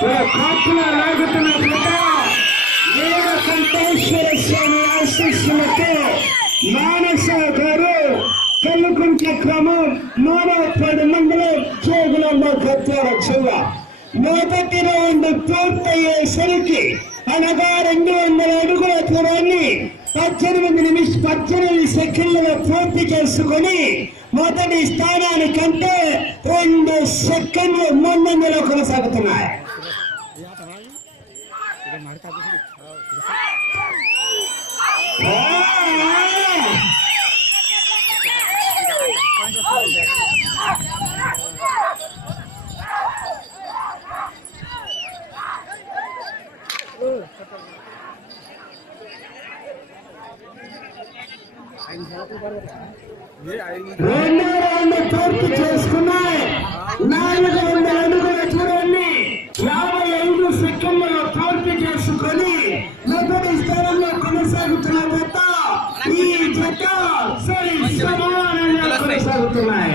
కాపుల లాగుతున్న బిడ్డ నీలకంఠేశ్వర స్వామి ఆశీస్సులతో మానస గారు కల్లుకుంట క్రమం 110 మండలం జోగులమ్మ కత్తార జిల్లా. మొదటి రౌండ్ పూర్తయ్యేసరికి అనగా 200 అడుగుల దూరాన్ని 18 సెకండ్లలో పూర్తి చేసుకుని మొదటి స్థానానికంటే 2 సెకండ్లు ముందంజలో కొనసాగుతున్నాయి. రెండో రౌండ్ పూర్తి చేసుకున్నాయి. 400 అడుగుల దూరాన్ని 55 సెకండ్లలో పూర్తి చేసుకొని మొదటి స్థానంలో కొనసాగుతున్న జత ఈ జత సరి సమానంగా కొనసాగుతున్నాయి.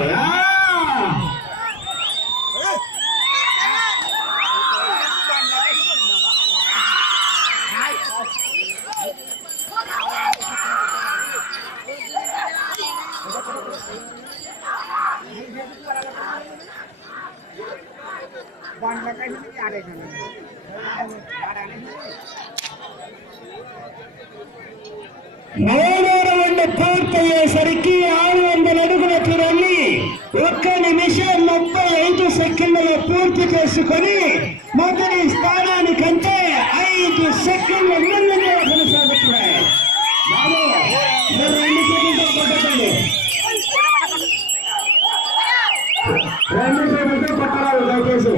మూడో రౌండ్ పూర్తయ్యేసరికి 600 అడుగుల దూరాన్ని 1 నిమిషం 35 సెకండ్లలో పూర్తి చేసుకొని మొదటి స్థానానికంటే 5 సెకండ్ల ముందుగా కొనసాగుతున్నాయి. 2 సెకండ్లు పట్టండి, 2 సెకండ్లు పట్టరాదు దయచేసి.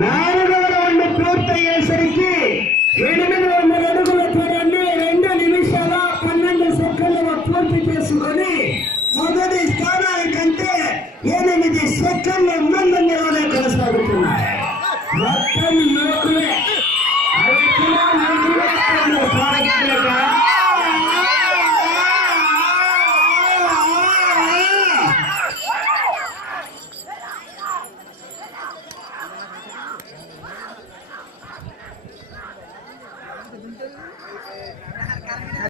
నాలుగో రౌండ్ పూర్తయ్యేసరికి 800 అడుగుల దూరాన్ని 2 నిమిషాల 12 సెకండ్లలో పూర్తి చేసుకొని మొదటి స్థానానికంటే 8 సెకండ్ల ముందంజలోనే కొనసాగుతుంది.